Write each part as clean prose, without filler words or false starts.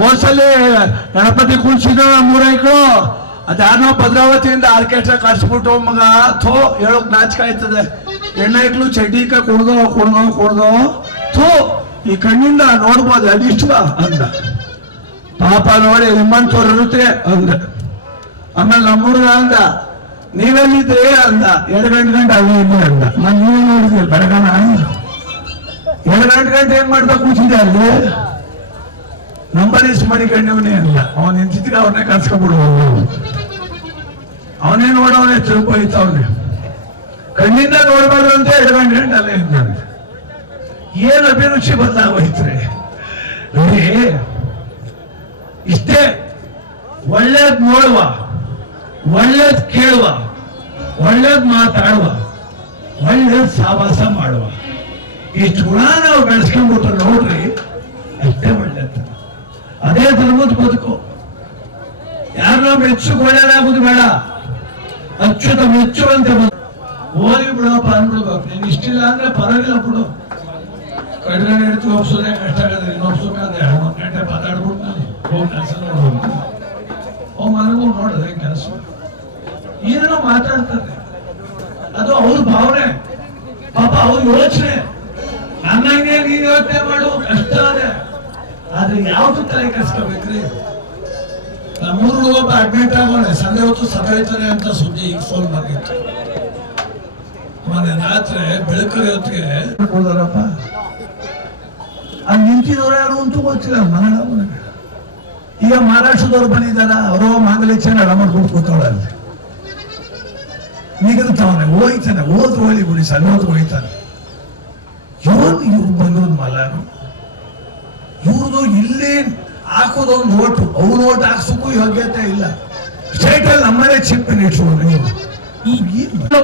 ಹೋದ್ಸಲಿ ಗಣಪತಿ ಕೂರ್ಸಿದ್ರು 3 ಎಕರೆ ಅದ್ಯಾನೋ ಭದ್ರಾವತಿಯಿಂದ ಆರ್ಕೆಸ್ಟ್ರಾ ಕರ್ಸ್ಬಿಟ್ಟು ಮಗ ಥೋ ಹೇಳೋಕ್ ನಾಚಿಕೆ ಆಯ್ತದೆ. ಹೆಣ್ಣೈಕ್ಳು ಚಡ್ಡಿಕ ಕುಡ್ದೋ ಥೋ ಈ ಕಣ್ಣಿಂದ ನೋಡ್ಬೋದು ಅದಿಷ್ಟ ಅಂದ. ಪಾಪ ನೋಡಿ ನಿಮ್ಮಂತವ್ರು ಇರುತ್ತೆ ಅಂದ. ಆಮೇಲೆ ನಮ್ಮೂರ್ಗ ಅಂದ ನೀವೆಲ್ಲಿದ್ರಿ ಅಂದ. 2 ಗಂಟೆ ಅಲ್ಲಿ ಇಲ್ಲ ಅಂದ. ನಾನು ನೀವೇ ನೋಡಿದ್ವಿ ಬೆಳಗಾನ 2 ಗಂಟೆ ಏನ್ ಮಾಡ್ತಾ ಕೂತಿದ್ದೆ ಅಲ್ಲಿ ನಂಬರ್ ಇಸ್ ಮಾಡಿಕೊಂಡವನೇ ಅಲ್ಲ. ಅವನ್ ನಿಂತಿದ್ರೆ ಅವನ್ನೇ ಕರ್ಸ್ಕೊಂಡ್ಬಿಡುವ. ಅವನೇ ನೋಡವನೇ ತಿಳ್ಕೊಯ್ತವನೆ. ಕಣ್ಣಿಂದ ನೋಡ್ಬಾರ್ದು ಅಂತ 2 ಗಂಟೆ ಅಲ್ಲೇ ಇದ್ದಂತೆ. ಏನ್ ಅಭಿರುಚಿ ಬದಲಾಗೋಯ್ತ್ರಿ ನೋಡಿ. ಇಷ್ಟೇ ಒಳ್ಳೇದ್ ನೋಡುವ, ಒಳ್ಳೇದ್ ಕೇಳುವ, ಒಳ್ಳೇದ್ ಮಾತಾಡುವ, ಒಳ್ಳೇದ್ ಸಾವಾಸ ಮಾಡುವ, ಈ ಗುಣ ನಾವು ಬೆಳೆಸ್ಕೊಂಡ್ಬಿಟ್ರೆ ನೋಡ್ರಿ ಅಷ್ಟೇ ಒಳ್ಳೇದು. ಅದೇ ಧರ್ಮದ ಬದುಕು. ಯಾರೋ ಮೆಚ್ಚು ಒಳ್ಳೇದಾಗುದು ಬೇಡ, ಅಚ್ಚುತ ಮೆಚ್ಚುವಂತೆ ಹೋಗಿ ಬಿಡಪ್ಪ ಅನ್ಬಿಡ್ಬೇಕು. ನೀನ್ ಇಷ್ಟಿಲ್ಲ ಅಂದ್ರೆ ಪರವಾಗಿಲ್ಲ ಬಿಡು. ಕಡ್ಗಡೆ ಹಿಡಿದು ಒಪ್ಸೋದೇ ಕಷ್ಟ ಆಗದೆ. ಒಪ್ಸೋಕಾದ್ರೆ 1 ಗಂಟೆ ಮಾತಾಡ್ಬಿಟ್ಟು ನಾನು ಹೋಗಿ ಕೆಲಸ ನೋಡ್ಬೋದು. ಮನಗೂ ನೋಡಿದ್ರೆ ಕೆಲಸ ಏನೇನೋ ಮಾತಾಡ್ತಾರೆ. ಅದು ಅವ್ರ ಭಾವನೆ, ಪಾಪ ಅವ್ರ ಯೋಚನೆ. ನನ್ನಂಗೆ ನೀನ್ ಯೋಚನೆ ಮಾಡು ಕಷ್ಟ ಅದೇ. ಆದ್ರೆ ಯಾವ್ದು ತಲೆ ಕೆಡಿಸ್ಕೋಬೇಕ್ರಿ. ನಮ್ಮೂರ್ಗೂ ಒಬ್ಬ ಅಡ್ಮಿಟ್ ಆಗೋಣ ಸಂಜೆ ಹೊತ್ತು ಸತ್ತೋಯ್ತಾರೆ ಅಂತ ಸುದ್ದಿ ಈಗ ಫೋನ್ ಬಂದಿತ್ತು. ಮೊನ್ನೆ ರಾತ್ರಿ ಬೆಳಕರಿ ಹೊತ್ತಿಗೆ ಹೋದಾರಪ್ಪ. ಅಲ್ಲಿ ನಿಂತಿದವ್ರು ಯಾರು ಅಂತೂ ಗೊತ್ತಿಲ್ಲ. ಮನೆಗೆ ಈಗ ಮಹಾರಾಷ್ಟ್ರದವ್ರು ಬಂದಿದ್ದಾರ. ಅವರು ಮಾಂಗಲ್ಯ ಅಡ ಮಾಡ್ಕೊಂಡು ಕೂತವಳಲ್ಲಿ ನಿಗಲ್ತಾವನೆ ಹೋಯ್ತಾನೆ. ಹೋದ್ರು ಹೋಗಿ ಬಿಡಿ ಸಣ್ಣ ಹೋದ್ರು ಹೋಯ್ತಾನೆ. ಇವ್ರು ಬಂದಿರೋದು ಮಲಾನು. ಇವ್ರದು ಇಲ್ಲಿ ಹಾಕೋದು ಒಂದು ಓಟು. ಅವ್ರು ಓಟ್ ಹಾಕ್ಸಕ್ಕೂ ಯೋಗ್ಯತೆ ಇಲ್ಲ. ಸ್ಟೇಟ್ ಅಲ್ಲಿ ನಮ್ಮನೆ ಚಿಂಪನೆ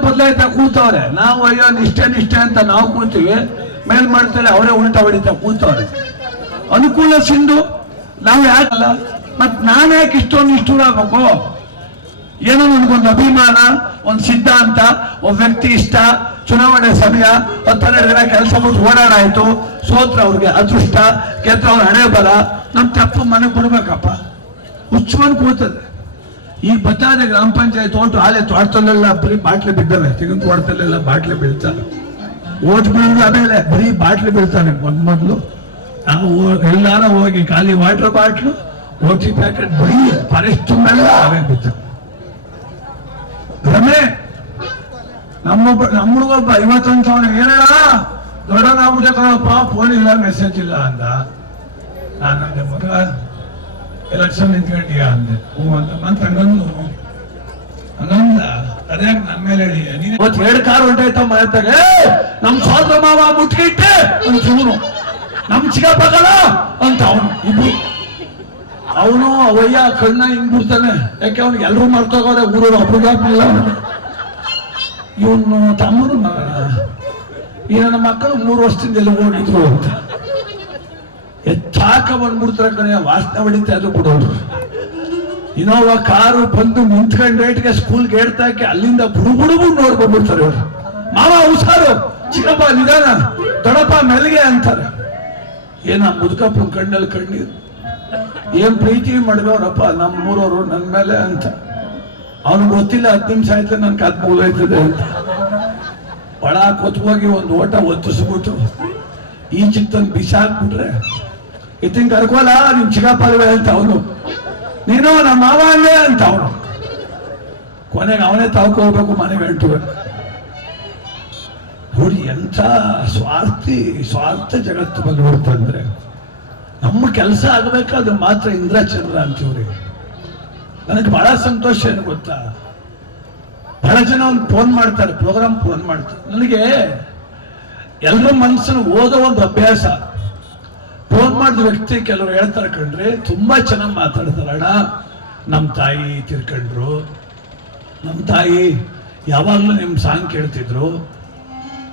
ಬದಲಾಯ್ತಾ ಕೂತವ್ರೆ. ನಾವು ಅಯ್ಯೋ ನಿಷ್ಠೆ ಅಂತ ನಾವು ಕೂತೀವಿ. ಮೇಲ್ ಮಾಡ್ತಾರೆ ಅವರೇ ಉಲ್ಟಾ ಹೊಡಿತಾ ಕೂತವ್ರೆ. ಅನುಕೂಲ ಸಿಂಧು ನಾವು ಯಾಕಲ್ಲ. ಮತ್ ನಾನು ಯಾಕೆ ಇಷ್ಟೊಂದು ನಿಷ್ಠೂರ ಆಗ್ಬೇಕು? ಏನೋ ನನಗೊಂದು ಅಭಿಮಾನ, ಒಂದು ಸಿದ್ಧಾಂತ, ಒಬ್ಬ ವ್ಯಕ್ತಿ ಇಷ್ಟ, ಚುನಾವಣೆ ಸಮಯ 12 ದಿನ ಕೆಲಸ ಬಿಟ್ಟು ಓಡಾಡಾಯ್ತು. ಸೋತ್ರ ಅವ್ರಿಗೆ ಅದೃಷ್ಟ, ಗೆದ್ರ ಅವ್ರ ಹಣೆ ಬರ. ನಮ್ ತಪ್ಪು ಮನೆಗೆ ಬರ್ಬೇಕಪ್ಪ. ಹುಚ್ಚುಮನ್ ಕೂತದೆ. ಈಗ ಬತ್ತಾದೆ ಗ್ರಾಮ ಪಂಚಾಯತ್ ಓಟು ಆಲೆ ತೋಟದಲ್ಲೆಲ್ಲ ಬರೀ ಬಾಟ್ಲಿ ಬಿದ್ದವೆ. ತೆಗೆದು ತೋಟದಲ್ಲೆಲ್ಲ ಬಾಟ್ಲಿ ಬೀಳ್ತಾರೆ. ಓಟ್ ಬೀಳಿದ ಆಮೇಲೆ ಬರೀ ಬಾಟ್ಲಿ ಬೀಳ್ತಾನೆ. ಮೊದ್ಲು ನಾವು ಎಲ್ಲಾರ ಹೋಗಿ ಖಾಲಿ ವಾಟರ್ ಬಾಟ್ಲು, ಓಟಿ ಪ್ಯಾಕೆಟ್ ಬರೀ ಫಾರೆಸ್ಟ್ ಮೇಲೆ ಅವೇ ಬಿದ್ದ. ಭ್ರಮೆ. ನಮ್ಮೊಬ್ಬ 51 ಸಾವಿರ ಏನಣ್ಣ ದೊಡ್ಡನಾಗ್ಬಿಟ್ಟೆ ಕಣಪ್ಪ, ಫೋನ್ ಇಲ್ಲ ಮೆಸೇಜ್ ಇಲ್ಲ ಅಂದ. ನಾನಂದೆ ಮಗ ಎಲೆಕ್ಷನ್ ನಿಂತ್ಕೊಂಡೀಯ ಅಂದೆ. ಹ್ಞೂ ಅಂತ ಮಂತ್ ಹಂಗಂದು ಹಂಗಂದ. ಅದ್ಯಾಕೆ ನನ್ನ ಮೇಲೆ ಹೇಳಿ 2 ಕಾರ್ ಹೊಂಟಾಯ್ತ ಮಾಡ್ತಾರೆ. ನಮ್ ಸೋದರ ಮಾವ ಮುಟ್ಕಿಟ್ಟೆ ಅಂತ ಇವನು, ನಮ್ ಚಿಕ್ಕಪ್ಪಗಲ್ಲ ಅಂತ ಅವನು. ಇಬ್ರು ಅವನು ಅವಯ್ಯ ಕಣ್ಣ ಹಿಂಗ್ ಬಿಡ್ತಾನೆ. ಯಾಕೆ ಅವ್ನಿಗೆ ಎಲ್ರು ಮರ್ತೋಗೋರೆ. ಊರವ್ರು ಒಬ್ರಿಗಾಗ್ಲಿಲ್ಲ. ಇವನು ತಮ್ಮನು ಮಗನ. ಈಗ ನಮ್ಮ ಮಕ್ಕಳು 3 ವರ್ಷದಿಂದ ಎಲ್ಲ ಹೋಗಿದ್ರು ಅಂತ ಎತ್ತಾಕ ಬಂದ್ಬಿಡ್ತಾರೆ ಕಣೆ. ವಾಸನೆ ಹೊಡಿತೆ ಅದು ಬಿಡೋರು. ಇನ್ನೋವ ಕಾರು ಬಂದು ನಿಂತ್ಕೊಂಡ್ ರೇಟ್ಗೆ ಸ್ಕೂಲ್ ಗೇಟ್ ಹಾಕಿ ಅಲ್ಲಿಂದ ಬುಡುಬುಡುಬು ನೋಡ್ಕೊಂಡ್ಬಿಡ್ತಾರೆ ಇವ್ರು. ಮಾವ ಹುಷಾರು, ಚಿಕ್ಕಪ್ಪ ನಿಧಾನ, ದೊಡ್ಡಪ್ಪ ಮೆಲ್ಗೆ ಅಂತಾರೆ. ಏನ ಮುದುಕಪ್ಪನ ಕಣ್ಣಲ್ಲಿ ಕಣ್ಣೀರು. ಏನ್ ಪ್ರೀತಿ ಮಾಡಿದವ್ರಪ್ಪ ನಮ್ಮೂರವರು ನನ್ ಮೇಲೆ ಅಂತ. ಅವನಿಗೆ ಗೊತ್ತಿಲ್ಲ 10 ನಿಮಿಷ ಆಯ್ತು ನನ್ ಕಾತ್ ಮುಗಿದೋಯ್ತದೆ ಅಂತ. ಒಳ ಕೊತ್ಕೋಗಿ ಒಂದು ಓಟ ಒತ್ತಿಸ್ಬಿಟ್ಟು ಈ ಚಿತ್ತನ್ ಬಿಸಾಕ್ಬಿಟ್ರೆ ಇತ್ತಿಂಗ್ ಕರ್ಕೋಲ್ಲ ನಿಮ್ ಚಿಕ್ಕಪ್ಪಲ್ವೇ ಅಂತ ಅವನು. ನೀನು ನಮ್ಮ ಮಾವ ಅಲ್ಲೇ ಅಂತ ಅವನು. ಕೊನೆಗೆ ಅವನೇ ತಾಳ್ಕೋಬೇಕು ಮನೆಗೆ ಅಂಟಬೇಕು. ನೋಡಿ ಎಂಥ ಸ್ವಾರ್ಥ ಜಗತ್ತು ಬಂದ್ಬಿಡ್ತಂದ್ರೆ. ನಮ್ಮ ಕೆಲಸ ಆಗಬೇಕಾದ್ರೆ ಮಾತ್ರ ಇಂದ್ರಚಂದ್ರ ಅಂತೀವ್ರಿ. ನನಗೆ ಬಹಳ ಸಂತೋಷ ಏನು ಗೊತ್ತಾ, ಬಹಳ ಜನ ಒಂದು ಫೋನ್ ಮಾಡ್ತಾರೆ, ಪ್ರೋಗ್ರಾಮ್ ಫೋನ್ ಮಾಡ್ತಾರೆ. ನನಗೆ ಎಲ್ಲರ ಮನಸ್ಸನ್ನು ಓದೋ ಒಂದು ಅಭ್ಯಾಸ. ಫೋನ್ ಮಾಡಿದ ವ್ಯಕ್ತಿ ಕೆಲವರು ಹೇಳ್ತಾರೆ ಕಣ್ರಿ, ತುಂಬಾ ಚೆನ್ನಾಗಿ ಮಾತಾಡ್ತಾರೆ. ಅಣ್ಣ ನಮ್ಮ ತಾಯಿ ತೀರ್ಕೊಂಡ್ರು, ನಮ್ಮ ತಾಯಿ ಯಾವಾಗಲೂ ನಿಮ್ಮ ಸಾಂಗ್ ಕೇಳ್ತಿದ್ರು,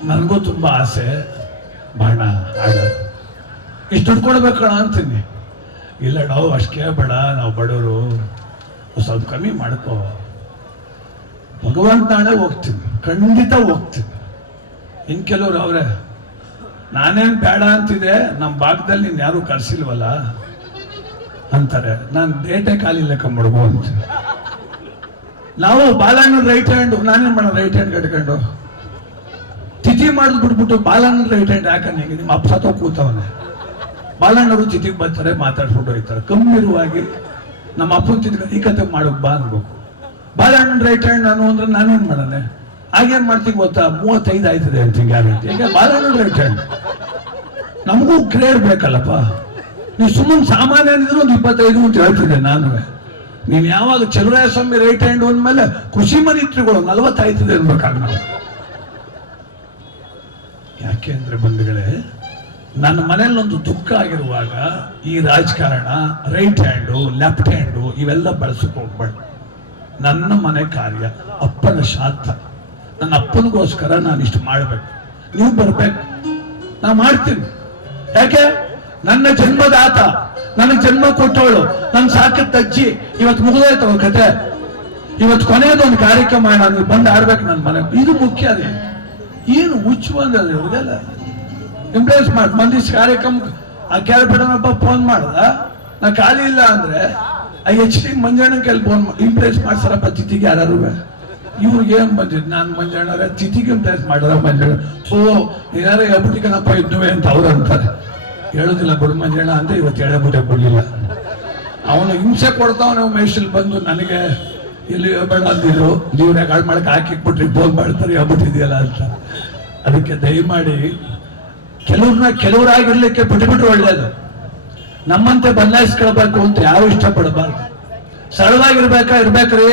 ನನಗೂ ತುಂಬಾ ಆಸೆ ಬಾಣ ಹಾಡ, ಇಷ್ಟು ದುಡ್ಡು ಕೊಡ್ಬೇಕಣ ಅಂತೀನಿ. ಇಲ್ಲ ನಾವು ಅಷ್ಟು ಕೇಳಬೇಡ, ನಾವು ಬಡವರು, ಸ್ವಲ್ಪ ಕಮ್ಮಿ ಮಾಡ್ಕೋ. ಭಗವಂತ ನಾಳೆ ಹೋಗ್ತೀನಿ, ಖಂಡಿತ ಹೋಗ್ತೀನಿ. ಇನ್ ಕೆಲವರು ಅವ್ರೆ ನಾನೇನ್ ಬೇಡ ಅಂತಿದೆ, ನಮ್ಮ ಭಾಗದಲ್ಲಿ ನೀನ್ ಯಾರು ಕರ್ಸಿಲ್ವಲ್ಲ ಅಂತಾರೆ. ನಾನು ಡೇಟೇ ಕಾಲಿಲ್ಲ ಕಂಬಡ್ಬೋ ಅಂತ. ನಾವು ಬಾಲಣ್ಣ ರೈಟ್ ಹ್ಯಾಂಡ್, ನಾನೇನ್ ಮಾಡೋದು ರೈಟ್ ಹ್ಯಾಂಡ್ ಕಟ್ಕೊಂಡು ತಿಥಿ ಮಾಡಿದ್ ಬಿಟ್ಬಿಟ್ಟು ಬಾಲಣ್ಣ ರೈಟ್ ಹ್ಯಾಂಡ್ ಯಾಕಂದ್ರೆ ನಿಮ್ಮ ಅಪ್ಪ ಸತ್ತೋ ಕೂತವನೆ. ಬಾಲಣ್ಣವರು ತಿಥಿಗೆ ಬರ್ತಾರೆ, ಮಾತಾಡ್ಸ್ಬಿಟ್ಟು ಹೋಗ್ತಾರೆ. ಕಮ್ಮಿರುವಾಗಿ ನಮ್ಮ ಅಪ್ಪನ ತಿಥಿ ಈ ಕತೆ ಮಾಡೋಕ್ ಬಾ ಅನ್ಬೇಕು. ಬಾಲಣ್ಣನ ರೈಟ್ ಹ್ಯಾಂಡ್ ನಾನು ಅಂದ್ರೆ ನಾನೇನ್ ಮಾಡೋಣ, ಆಗೇನ್ ಮಾಡ್ತೀನಿ ಗೊತ್ತಾ, 35 ಆಯ್ತದೆ ಅಂತೀನಿ ಗ್ಯಾರಂಟಿ. ಈಗ ಬಾಲಣ್ಣನ ರೈಟ್ ಹ್ಯಾಂಡ್ ನಮಗೂ ಗ್ರೇಡ್ ಬೇಕಲ್ಲಪ್ಪ. ನೀವು ಸುಮ್ಮನೆ ಸಾಮಾನ್ಯ ಏನಿದ್ರು ಒಂದು 25 ಅಂತ ಹೇಳ್ತಿದ್ದೆ ನಾನು. ನೀನ್ ಯಾವಾಗ ಚಲುವರಾಯ ಸ್ವಾಮಿ ರೈಟ್ ಹ್ಯಾಂಡ್ ಅಂದ್ಮೇಲೆ ಕೃಷಿ ಮಂತ್ರಿಗಳು 40 ಆಯ್ತದೆ ಅನ್ಬೇಕಾಗ ನಾವು. ಯಾಕೆ ಅಂದ್ರೆ ಬಂಧುಗಳೇ, ನನ್ನ ಮನೇಲಿ ಒಂದು ದುಃಖ ಆಗಿರುವಾಗ ಈ ರಾಜಕಾರಣ ರೈಟ್ ಹ್ಯಾಂಡು ಲೆಫ್ಟ್ ಹ್ಯಾಂಡು ಇವೆಲ್ಲ ಬಳಸಕ್ ಹೋಗ್ಬಾರ್ದು. ನನ್ನ ಮನೆ ಕಾರ್ಯ, ಅಪ್ಪನ ಶ್ರಾದ್ದ, ನನ್ನ ಅಪ್ಪನಿಗೋಸ್ಕರ ನಾನು ಇಷ್ಟು ಮಾಡ್ಬೇಕು, ನೀವು ಬರ್ಬೇಕು, ನಾ ಮಾಡ್ತೀನಿ. ಯಾಕೆ ನನ್ನ ಜನ್ಮದಾತ, ನನಗೆ ಜನ್ಮ ಕೊಟ್ಟವಳು, ನನ್ ಸಾಕತ್ತ ಅಜ್ಜಿ ಇವತ್ತು ಮುಗಿದೋಯ್ತು ಅವ್ರ ಕತೆ. ಇವತ್ತು ಕೊನೆಯದೊಂದು ಕಾರ್ಯಕ್ರಮ ನಾನು ಬಂದು ಆಡ್ಬೇಕು ನನ್ನ ಮನೆ. ಇದು ಮುಖ್ಯ. ಅದೇ ಏನು ಹುಚ್ಚು ಬಂದ್ರೆ ಇವ್ರಿಗೆಲ್ಲ ಇಂಪ್ರೆಸ್ ಮಾಡಿ ಮಂದಿಸ್ ಕಾರ್ಯಕ್ರಮ. ಆ ಕ್ಯಾಲ್ಪೇಟನಪ್ಪ ಫೋನ್ ಮಾಡ್ದ, ನಾ ಖಾಲಿ ಇಲ್ಲ ಅಂದ್ರೆ ಆ HD ಮಂಜಣ್ಣ ಕೇಳಿ ಫೋನ್ ಇಂಪ್ರೆಸ್ ಮಾಡ್ಸಾರಪ್ಪ ತಿಥಿಗೆ ಯಾರು. ಇವ್ರಿಗೆ ಏನ್ ಬಂದಿದ್, ನಾನು ಮಂಜಣ್ಣರ ತಿಥಿಗೆ ಇಂಪ್ರೆಸ್ ಮಾಡ್ಯಾರ. ಮಂಜಣ್ಣ ಓ ಯಾರ ಹೇಳ್ಬಿಟ್ಟಿಕನಪ್ಪ ಇದ್ನುವೆ ಅಂತ ಅವ್ರು ಅಂತಾರೆ. ಹೇಳುದಿಲ್ಲ ಬಿಡು ಮಂಜಣ್ಣ ಅಂತ ಇವತ್ತು ಹೇಳಬಿಟ್ಟೆ ಬಿಡ್ಲಿಲ್ಲ. ಅವನು ಹಿಂಸೆ ಕೊಡ್ತಾವ ಮೇಷಲ್ ಬಂದು ನನಗೆ ಇಲ್ಲಿ ಬೇಡ ಅಂದಿದ್ರು, ನೀವು ರೆಕಾರ್ಡ್ ಮಾಡಕ್ ಹಾಕಿಕ್ಬಿಟ್ರಿ ಫೋನ್ ಮಾಡ್ತಾರೆ ಹೇಳ್ಬಿಟ್ಟಿದ್ಯಲ್ಲ ಅಂತ. ಅದಕ್ಕೆ ದಯಮಾಡಿ ಕೆಲವರಾಗಿರ್ಲಿಕ್ಕೆ ಬಿಟ್ಬಿಟ್ರೆ ಒಳ್ಳೇದು. ನಮ್ಮಂತೆ ಬದಲಾಯಿಸ್ಕೊಳ್ಬೇಕು ಅಂತ ಯಾರು ಇಷ್ಟಪಡಬಾರ್ದು. ಇರ್ಬೇಕ್ರಿ.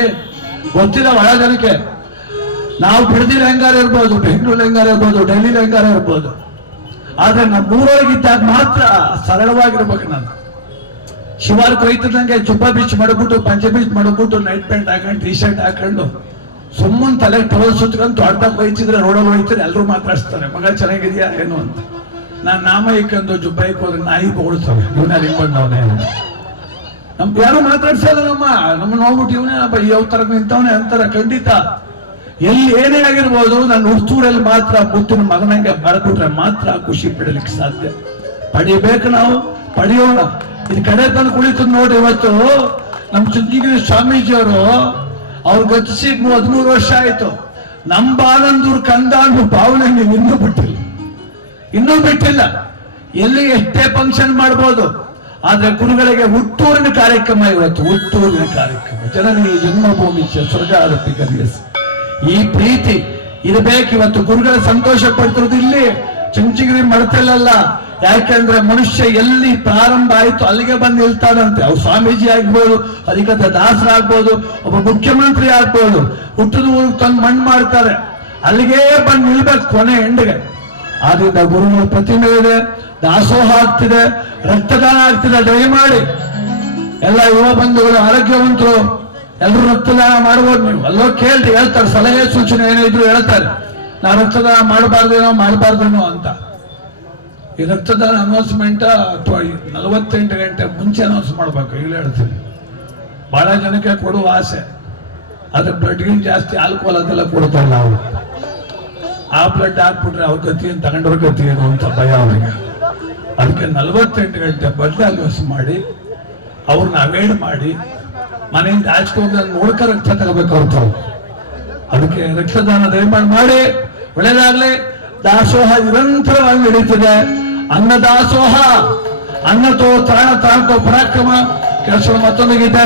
ಗೊತ್ತಿಲ್ಲ ಒಳ ಜನಕ್ಕೆ. ನಾವು ಬಿಡದಿರ ಹೆಂಗಾರ ಇರ್ಬೋದು, ಬೆಂಗಳೂರು ಹೆಂಗಾರ ಇರ್ಬೋದು, ಡೆಲ್ಲಿಲಿ ಹೆಂಗಾರ ಇರ್ಬೋದು. ಆದ್ರೆ ನಮ್ಮ ಊರೊಳಗಿದ್ದಾಗ ಮಾತ್ರ ಸರಳವಾಗಿರ್ಬೇಕು. ನಾನು ಶಿವಾರ್ ಕೊಯ್ತದಂಗೆ ಜುಬ್ಬ ಬೀಚ್ ಮಾಡ್ಬಿಟ್ಟು, ಪಂಚೆ ಬೀಚ್ ಮಾಡ್ಬಿಟ್ಟು, ನೈಟ್ ಪ್ಯಾಂಟ್ ಹಾಕೊಂಡು, ಟೀ ಶರ್ಟ್ ಹಾಕೊಂಡು ಸುಮ್ಮನೆ ತಲೆ ಟವಲ್ ಸುತ್ಕೊಂಡು ತೋಟದಾಗ ಒಯ್ತಿದ್ರೆ, ರೋಡಲ್ಲಿ ಒಯ್ತಿದ್ರೆ ಎಲ್ಲರೂ ಮಾತಾಡ್ಸ್ತಾರೆ, ಮಗ ಚೆನ್ನಾಗಿದ್ಯಾ ಏನು ಅಂತ. ನಾನು ನಾಮ ಇಕ್ಕಂದು ಜುಬ್ಬ ಇಕ್ಕೋದ್ರೆ ನಾಯಿ ಬೋಳ್ತವೆ, ಇವನ ಹಿಂಗ್ ಬಂದವನೇ. ನಮ್ ಯಾರು ಮಾತಾಡ್ಸಲ್ಲ. ನಮ್ಮ ನೋಡ್ಬಿಟ್ಟು ಇವನೇ ಯಾವ ತರ ನಿಂತವನೇ ಅಂತಾರ. ಖಂಡಿತ ಎಲ್ಲಿ ಏನೇ ಆಗಿರ್ಬೋದು, ನನ್ನ ಹುಡ್ತೂರಲ್ಲಿ ಮಾತ್ರ ಮುತ್ತಿನ ಮಗನಂಗೆ ಬರಬಿಟ್ರೆ ಮಾತ್ರ ಖುಷಿ ಪಡಲಿಕ್ಕೆ ಸಾಧ್ಯ. ಪಡಿಬೇಕು, ನಾವು ಪಡೆಯೋಣ. ಇದು ಕಡೆ ತಂದು ಕುಳಿತದ್ ನೋಡಿ. ಇವತ್ತು ನಮ್ ಚುಂಚನಗಿರಿ ಸ್ವಾಮೀಜಿಯವರು ಅವ್ರು ಗತಿಸಿ 13 ವರ್ಷ ಆಯ್ತು. ನಮ್ಮ ಬಾಲಂದೂರ್ ಕಂದ ಅನ್ನೋ ಭಾವನೆ ನೀವು ಇನ್ನೂ ಬಿಟ್ಟಿಲ್ಲ. ಎಲ್ಲಿ ಎಷ್ಟೇ ಫಂಕ್ಷನ್ ಮಾಡ್ಬೋದು, ಆದ್ರೆ ಗುರುಗಳಿಗೆ ಹುಟ್ಟೂರಿನ ಕಾರ್ಯಕ್ರಮ ಇವತ್ತು. ಹುಟ್ಟೂರಿನ ಕಾರ್ಯಕ್ರಮ, ಜನನಿ ಜನ್ಮಭೂಮಿ ಸ್ವರ್ಗ ಆರತಿ ಕಲಿಯಸ್. ಈ ಪ್ರೀತಿ ಇರಬೇಕು. ಇವತ್ತು ಗುರುಗಳ ಸಂತೋಷ ಪಡ್ತಿರೋದು ಇಲ್ಲಿ ಚುಂಚನಗಿರಿ ಮಡತಲ್ಲ. ಯಾಕೆಂದ್ರೆ ಮನುಷ್ಯ ಎಲ್ಲಿ ಪ್ರಾರಂಭ ಆಯ್ತು ಅಲ್ಲಿಗೆ ಬಂದು ನಿಲ್ತಾನಂತೆ. ಅವ್ರು ಸ್ವಾಮೀಜಿ ಆಗ್ಬೋದು, ಹರಿಕಥ ದಾಸರಾಗ್ಬೋದು, ಒಬ್ಬ ಮುಖ್ಯಮಂತ್ರಿ ಆಗ್ಬೋದು. ಹುಟ್ಟದ ಊರಿಗೆ ತಂದು ಮಣ್ಣು ಮಾಡ್ತಾರೆ, ಅಲ್ಲಿಗೆ ಬಂದು ನಿಲ್ಬೇಕು ಕೊನೆ ಎಂಡಿಗೆ. ಆದ್ರಿಂದ ಗುರುಗಳ ಪ್ರತಿಮೆ ಇದೆ, ದಾಸೋಹ ಆಗ್ತಿದೆ, ರಕ್ತದಾನ ಆಗ್ತಿದೆ. ದಯಮಾಡಿ ಎಲ್ಲ ಯುವ ಬಂಧುಗಳು, ಆರೋಗ್ಯವಂತರು ಎಲ್ಲರೂ ರಕ್ತದಾನ ಮಾಡ್ಬೋದು. ನೀವು ಅಲ್ಲೋ ಕೇಳ್ರಿ, ಹೇಳ್ತಾರೆ, ಸಲಹೆ ಸೂಚನೆ ಏನಿದ್ರು ಹೇಳ್ತಾರೆ. ನಾವು ರಕ್ತದಾನ ಮಾಡಬಾರ್ದೇನೋ ಅಂತ. ಈ ರಕ್ತದಾನ ಅನೌನ್ಸ್ಮೆಂಟ್ 48 ಗಂಟೆ ಮುಂಚೆ ಅನೌನ್ಸ್ ಮಾಡ್ಬೇಕು. ಈಗಲೇ ಹೇಳ್ತೀನಿ, ಬಹಳ ಜನಕ್ಕೆ ಕೊಡುವ ಆಸೆ. ಆದ್ರೆ ಬ್ಲಡ್ಗಿಂತ ಜಾಸ್ತಿ ಆಲ್ಕೋಹಾಲ್ ಅದೆಲ್ಲ ಕೊಡ್ತಾ ಇಲ್ಲ ಅವರು. ಆ ಬ್ಲಡ್ ಹಾಕ್ಬಿಟ್ರೆ ಅವ್ರ ಗತಿ ಏನು, ತಗೊಂಡ್ರ ಗತಿ ಏನು ಅಂತ ಭಯ ಅವರಿಗೆ. ಅದಕ್ಕೆ 48 ಗಂಟೆ ಬದಲು ಅನೌನ್ಸ್ ಮಾಡಿ ಅವ್ರನ್ನ ಅವೇಡ್ ಮಾಡಿ ಮನೆಯಿಂದ ಆಚ್ಕೊಂಡು ನೋಡ್ಕ ರಕ್ತ ತಗೋಬೇಕು ಅವ್ರ ತಾವು. ಅದಕ್ಕೆ ರಕ್ತದಾನ ದಯಮಾಡಿ ಮಾಡಿ, ಒಳ್ಳೇದಾಗ್ಲಿ. ದಾಸೋಹ ನಿರಂತರವಾಗಿ ನಡೀತಿದೆ. ಅನ್ನದಾಸೋಹ, ಅನ್ನತೋ ತ್ರಾಣ ತಾಣತೋ ಪರಾಕ್ರಮ. ಕೆಲಸ ಮತ್ತೊಂದು ಗೀತೆ.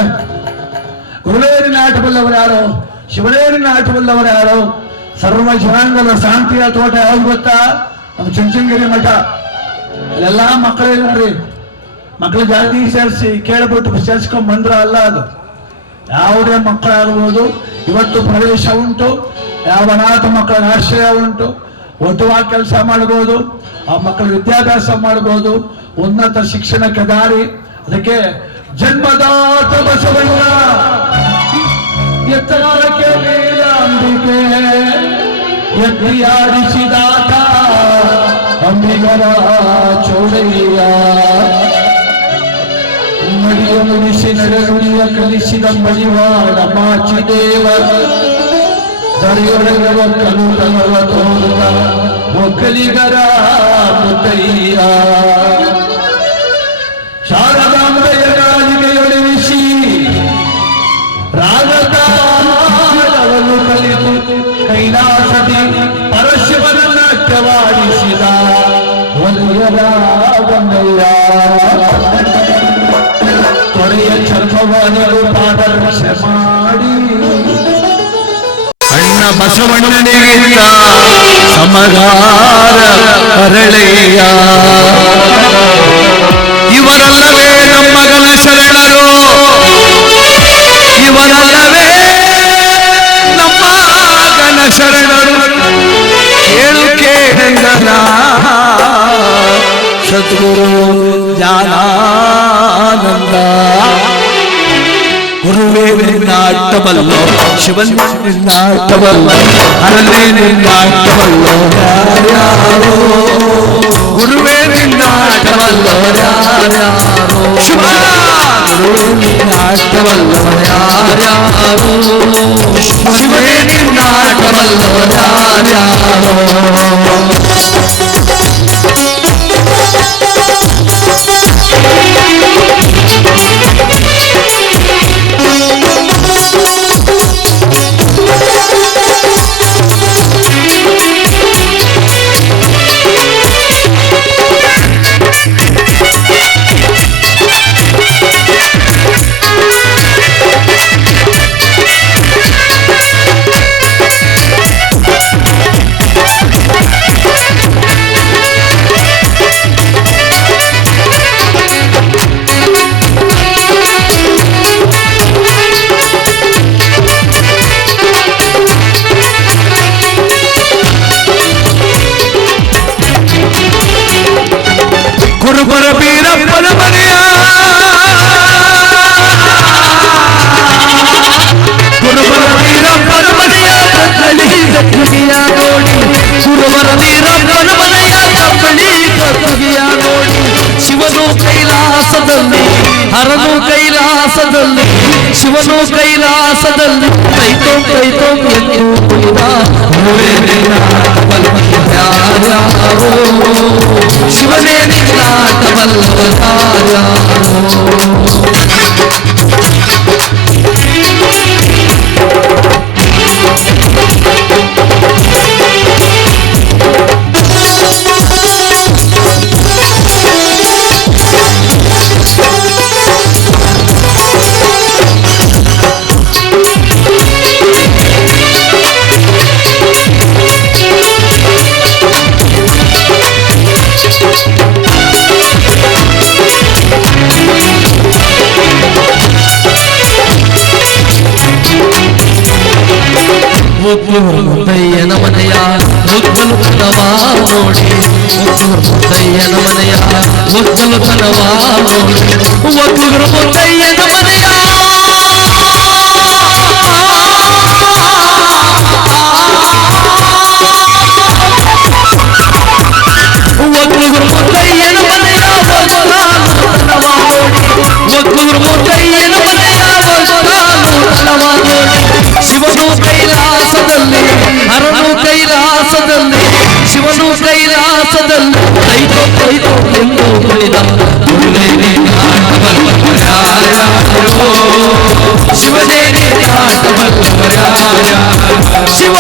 ಗುರುವೇರಿನ ಆಟಬಲ್ಲವರು ಯಾರು, ಶಿವರೇರಿನ ಆಟಬಲ್ಲವರು ಯಾರು, ಸರ್ವ ಜನಾಂಗದ ಶಾಂತಿಯ ತೋಟ ಯಾವ್ದು ಗೊತ್ತಾ? ನಮ್ಮ ಚುಂಚನಗಿರಿ ಮಠ. ಅಲ್ಲೆಲ್ಲಾ ಮಕ್ಕಳಿಲ್ಲ. ಮಕ್ಕಳು ಜಾತಿ ಸೇರಿಸಿ ಕೇಳ್ಬಿಟ್ಟು ಸೇರ್ಸ್ಕೊಂಡ್ ಬಂದ್ರ ಅಲ್ಲ. ಅದು ಯಾವುದೇ ಮಕ್ಕಳಾಗಬಹುದು. ಇವತ್ತು ಪ್ರವೇಶ ಉಂಟು, ಯಾವ ಅನಾಥ ಮಕ್ಕಳ ಆಶ್ರಯ ಉಂಟು. ಒಟ್ಟುವಾಗಿ ಕೆಲಸ ಮಾಡಬಹುದು, ಆ ಮಕ್ಕಳು ವಿದ್ಯಾಭ್ಯಾಸ ಮಾಡಬಹುದು, ಉನ್ನತ ಶಿಕ್ಷಣಕ್ಕೆ ದಾರಿ. ಅದಕ್ಕೆ ಜನ್ಮದಾತ ಬಸವಣ್ಣ, ಎತ್ತರಕ್ಕೆ ಅಂಬಿಕೆ, ಎತ್ತಿಯಾಡಿಸಿದಾತ ಅಂಬಿಗರ ಚೌಡಯ್ಯ. ಮಡಿಯ ಮುನಿಸಿ ನಡೆನುಡಿಯ ಕಲಿಸಿದ ಮಡಿವಾಳ ಮಾಚಿದೇವ. ದರೆಯೊಳಗೆ ಒಕ್ಕಲು ತಲವ ತೋರುತ್ತ ಒಕ್ಕಲಿಗರ ಮುತ್ತಯ್ಯ. ಶಾರದಾಂಬೆಯ ರಾಜಿಗೆ ಶ್ರೀಧರಾಗಮಯ್ಯ ತೊಡೆಯ ಚರ್ಮವನ್ನು ಪಾದರಕ್ಷೆ ಮಾಡಿ ಅಣ್ಣ ಬಸವಣ್ಣನಿಗಿಂತ ಸಮಗಾರ ಅರಳೆಯ ಇವರಲ್ಲವೇ ನಮ್ಮ ಗಣ ಶರಣರು ಇವರಲ್ಲವೇ ನಮ್ಮ ಗಣ ಶರಣರು ಕೇಳು ಕೇಳಂಗನ ಸದ್ಗುರು ಜ್ಞಾನಾನಂದ ಗುರುವೇ ನಿನ್ನಾಟವಲ್ಲೋ ಶಿವನ್ ನಿನ್ನಾಟವಲ್ಲೋ ಹರನೇ ನಿನ್ನಾಟವಲ್ಲೋ ಯಾರ್ಯಾರೋ ಗುರುವೇ ನಿನ್ನಾಟವಲ್ಲೋ ಯಾರ್ಯಾರೋ ಶಿವ ಗುರುವೇ ನಿನ್ನಾಟವಲ್ಲೋ ಯಾರ್ಯಾರೋ ಶಿವೇ ನಿನ್ನಾಟವಲ್ಲೋ ಯಾರ್ಯಾರೋ ಗುರುಬರ ಬೀರಪ್ಪನ ಮನೆಯ ಗುರುಬರ ಬೀರಪ್ಪನ ಮನೆಯ ಕತ್ತಲಿ ಕತ್ತಗಿಯ ನೋಡಿ ಗುರುಬರ ಬೀರಪ್ಪನ ಮನೆಯ ಕತ್ತಲಿ ಕತ್ತಗಿಯ ನೋಡಿ ಶಿವನು ಕೈಲಾಸದಲ್ಲಿ ಹರನು ಕೈಲಾಸದಲ್ಲಿ ಶಿವನು ಕೈಲಾಸದಲ್ಲಿ ಕೈತೋ ಕೈತೋ ಎಂದು ಕುಳಿದ ಶಿವನೇ ನಿನ್ನಾಟವಲ್ಲವರಾರ್ಯಾರೋ ಮುದ್ದಯ್ಯನ ಮನೆಯ ಮುದ್ದಲುತನವ ನೋಡಿ ಮುದ್ದಯ್ಯನ ಮನೆಯ ಮುದ್ದಲುತನವ ನೋಡಿ ಒಕ್ಕುಗರು ಮುದ್ದಯ್ಯನ ಮನೆಯ ಒಕ್ಕುಗರು ಮುದ್ದಯ್ಯನ ಮನೆಯ ಒಕ್ಕುಗರು ಮುದ್ದಯ್ಯನ ಮನೆಯ ನೋಡಿ ಶಿವನು ಕೈಲಾಸದಲ್ಲಿ ಹರನು ಕೈಲಾಸದಲ್ಲಿ ಶಿವನು ಕೈಲಾಸದಲ್ಲಿ ಕೈತೋ ಕೈತೋ ಎಂದು ಕುಳಿದ ಶಿವನೇ ಶಿವ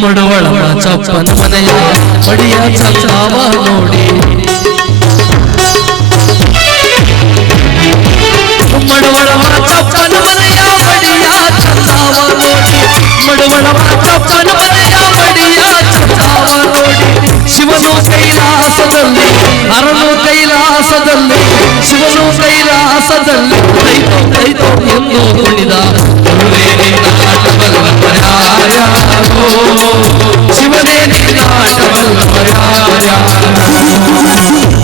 ಮಡವಳವ ಚಪ್ಪನ ಮನೆಯ ಬಡಿಯ ಚಂದಾವ ನೋಡಿ ಮಡವಳವ ಚಪ್ಪನ ಮನೆಯ ಬಡಿಯ ಚಂದಾವ ನೋಡಿ ಮಡವಳವ ಚಪ್ಪನ ಮನೆಯ ಬಡಿಯ ಚಂದಾವ ನೋಡಿ ಶಿವನು ಕೈಲಾಸದಲ್ಲಿ ಹರನು ಕೈಲಾಸದಲ್ಲಿ ಶಿವನು ಕೈಲಾಸದಲ್ಲಿ ಕೈತೋ ಕೈತೋ ಎಂದು ಕುಳಿದ ಶಿವನೇ ನಿನ್ನಾಟವಲ್ಲವರಾರ್ಯಾರೋ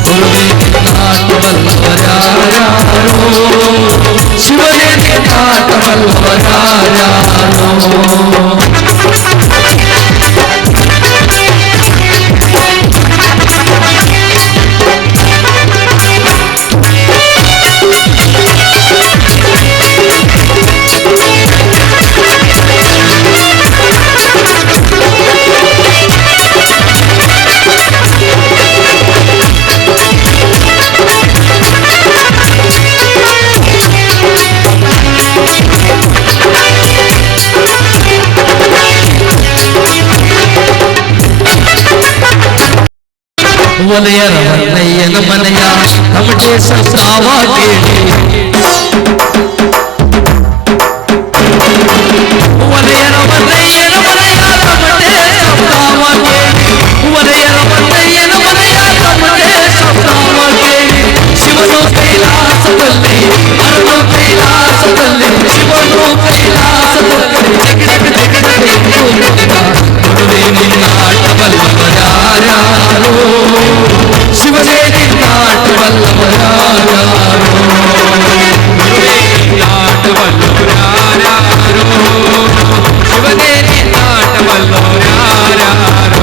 ಗುರುವೇ ನಿನ್ನಾಟವಲ್ಲವರಾರ್ಯಾರೋ ಶಿವನೇ ನಿನ್ನಾಟವಲ್ಲವರಾರ್ಯಾರೋ ಒಲೆಯರ ಮಲ್ಲಯ್ಯನ ಮನೆಯ ತಮಟೆ ಸತ್ತಾವ ಕೇಳಿ ಒಲೆಯರ ಮಲ್ಲಯ್ಯನ ಮನೆಯ ತಮಟೆ ಸತ್ತಾವ ಕೇಳಿ ಒಲೆಯರ ಮಲ್ಲಯ್ಯನ ಮನೆಯ ತಮಟೆ ಸತ್ತಾವ ಕೇಳಿ ಶಿವನು ಕೈಲಾಸದಲ್ಲಿ ಹರನು ಕೈಲಾಸದಲ್ಲಿ ಶಿವನು ಕೈಲಾಸದಲ್ಲಿ ಕೊಡುವೆ ನಿನ್ನಾಟವಲ್ಲವರಾರೋ ಶಿವನೇ ನಿನ್ನಾಟವಲ್ಲವರಾರೋ ಕೊಡುವೆ ನಿನ್ನಾಟವಲ್ಲವರಾರೋ ಶಿವನೇ ನಿನ್ನಾಟವಲ್ಲವರಾರೋ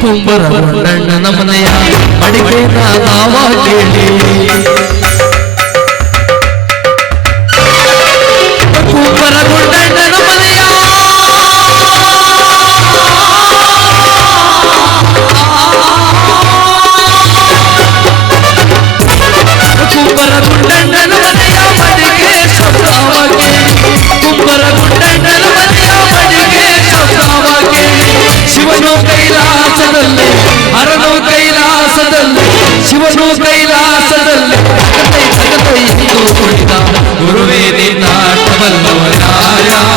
ಕುಂಬರಗೊಂಡಣ್ಣನ ಮನೆಯ ಅಡಿಕೆ ನಾವ ಕೇಳಿ ಕುಂಬರಗೊಂಡಣ್ಣನ ಮನೆಯ ಕುಂಬರಗೊಂಡಣ್ಣನ ಮನೆಯ ಅಡಿಕೆ ಸತ್ತಾವ ಕೇಳಿ ಕುಂಬರಗೊಂಡಣ್ಣನ ಮನೆಯ ಅಡಿಕೆ ಸತ್ತಾವ ಕೇಳಿ ಶಿವನು ಕೈಲಾಸದಲ್ಲಿ ಹರನು ಕೈಲಾಸದಲ್ಲಿ ಶಿವನು ಕೈಲಾಸದಲ್ಲಿ ಜಗತ್ತೈ ಎಂದು ಕುಳಿತ ಗುರುವೇ ನಿನ್ನಾಟವಲ್ಲವರಾರೋ